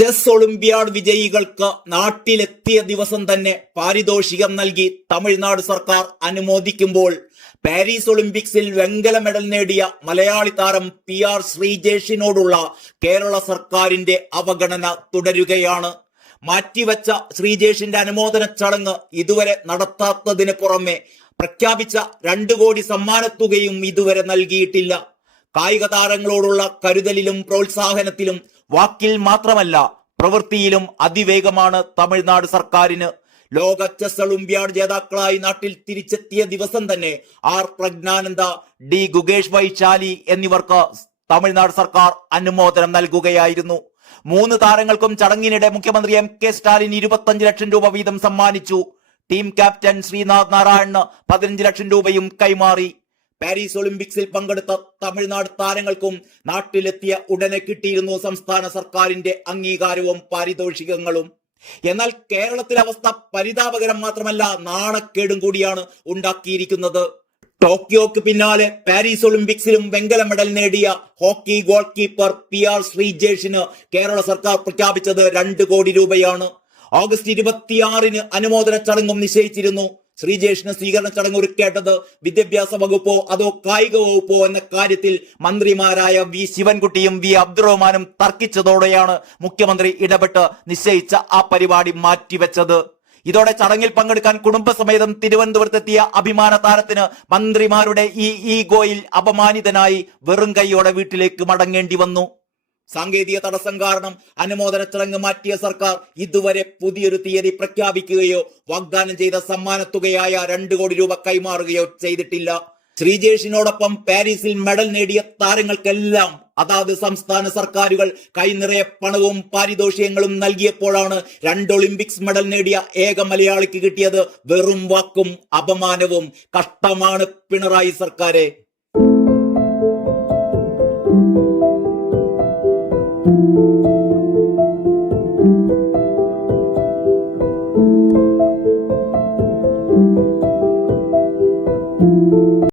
Chess Olympiad വിജയികൾക്ക് നാട്ടിലെത്തിയ ദിവസം തന്നെ പാരിതോഷികം നൽകി തമിഴ്നാട് സർക്കാർ അനുമോദിക്കുമ്പോൾ പാരീസ് ഒളിമ്പിക്സിൽ വെങ്കല മെഡൽ നേടിയ മലയാളി താരം പി ആർ ശ്രീജേഷിനോടുള്ള കേരള സർക്കാരിന്റെ അവഗണന തുടരുകയാണ്. മാറ്റിവച്ച ശ്രീജേഷിന്റെ അനുമോദന ചടങ്ങ് ഇതുവരെ നടത്താത്തതിന് പുറമെ പ്രഖ്യാപിച്ച രണ്ടു കോടി സമ്മാനത്തുകയും ഇതുവരെ നൽകിയിട്ടില്ല. കായിക താരങ്ങളോടുള്ള കരുതലിലും പ്രോത്സാഹനത്തിലും വാക്കിൽ മാത്രമല്ല പ്രവൃത്തിയിലും അതിവേഗമാണ് തമിഴ്നാട് സർക്കാരിന്. ലോക ചെസ് ഒളിമ്പ്യാഡ് ജേതാക്കളായി നാട്ടിൽ തിരിച്ചെത്തിയ ദിവസം തന്നെ ആർ പ്രജ്ഞാനന്ദ ഡി ഗുഗേഷ് വൈശാലി എന്നിവർക്ക് തമിഴ്നാട് സർക്കാർ അനുമോദനം നൽകുകയായിരുന്നു. മൂന്ന് താരങ്ങൾക്കും ചടങ്ങിനിടെ മുഖ്യമന്ത്രി എം കെ സ്റ്റാലിൻ ഇരുപത്തഞ്ച് ലക്ഷം രൂപ വീതം സമ്മാനിച്ചു. ടീം ക്യാപ്റ്റൻ ശ്രീനാഥ് നാരായണ് പതിനഞ്ച് ലക്ഷം രൂപയും കൈമാറി. പാരീസ് ഒളിമ്പിക്സിൽ പങ്കെടുത്ത തമിഴ്നാട് താരങ്ങൾക്കും നാട്ടിലെത്തിയ ഉടനെ കിട്ടിയിരുന്നു സംസ്ഥാന സർക്കാരിന്റെ അംഗീകാരവും പാരിതോഷികങ്ങളും. എന്നാൽ കേരളത്തിലെ അവസ്ഥ പരിതാപകരം മാത്രമല്ല നാണക്കേടും കൂടിയാണ് ഉണ്ടാക്കിയിരിക്കുന്നത്. ടോക്കിയോക്ക് പിന്നാലെ പാരീസ് ഒളിമ്പിക്സിലും വെങ്കല മെഡൽ നേടിയ hockey goal keeper P R ശ്രീജേഷിന് Kerala സർക്കാർ പ്രഖ്യാപിച്ചത് രണ്ട് കോടി രൂപയാണ്. ഓഗസ്റ്റ് ഇരുപത്തിയാറിന് അനുമോദന ചടങ്ങും നിശ്ചയിച്ചിരുന്നു. ശ്രീജേഷിന് സ്വീകരണ ചടങ്ങ് ഒരുക്കേണ്ടത് വിദ്യാഭ്യാസ വകുപ്പോ അതോ കായിക വകുപ്പോ എന്ന കാര്യത്തിൽ മന്ത്രിമാരായ വി ശിവൻകുട്ടിയും വി അബ്ദുറഹ്മാനും തർക്കിച്ചതോടെയാണ് മുഖ്യമന്ത്രി ഇടപെട്ട് നിശ്ചയിച്ച ആ പരിപാടി മാറ്റിവെച്ചത്. ഇതോടെ ചടങ്ങിൽ പങ്കെടുക്കാൻ കുടുംബസമേതം തിരുവനന്തപുരത്തെത്തിയ അഭിമാന താരത്തിന് മന്ത്രിമാരുടെ ഈ ഈഗോയിൽ അപമാനിതനായി വെറും കൈയോടെ വീട്ടിലേക്ക് മടങ്ങേണ്ടി വന്നു. സാങ്കേതിക തടസ്സം കാരണം അനുമോദന ചടങ്ങ് മാറ്റിയ സർക്കാർ ഇതുവരെ പുതിയൊരു തീയതി പ്രഖ്യാപിക്കുകയോ വാഗ്ദാനം ചെയ്ത സമ്മാനത്തുകയായ രണ്ട് കോടി രൂപ കൈമാറുകയോ ചെയ്തിട്ടില്ല. ശ്രീജേഷിനോടൊപ്പം പാരീസിൽ മെഡൽ നേടിയ താരങ്ങൾക്കെല്ലാം അതാത് സംസ്ഥാന സർക്കാരുകൾ കൈനിറയെ പണവും പാരിതോഷികങ്ങളും നൽകിയപ്പോഴാണ് രണ്ട് ഒളിമ്പിക്സ് മെഡൽ നേടിയ ഏക മലയാളിക്ക് കിട്ടിയത് വെറും വാക്കും അപമാനവും കഷ്ടമാണ് പിണറായി സർക്കാരെ.